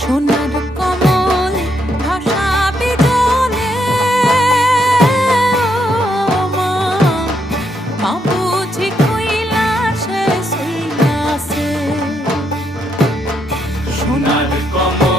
সোনার কমল ভাসাবে জলে, মা মা বুঝি কৈলাসে শুইলাছে। সোনার কমল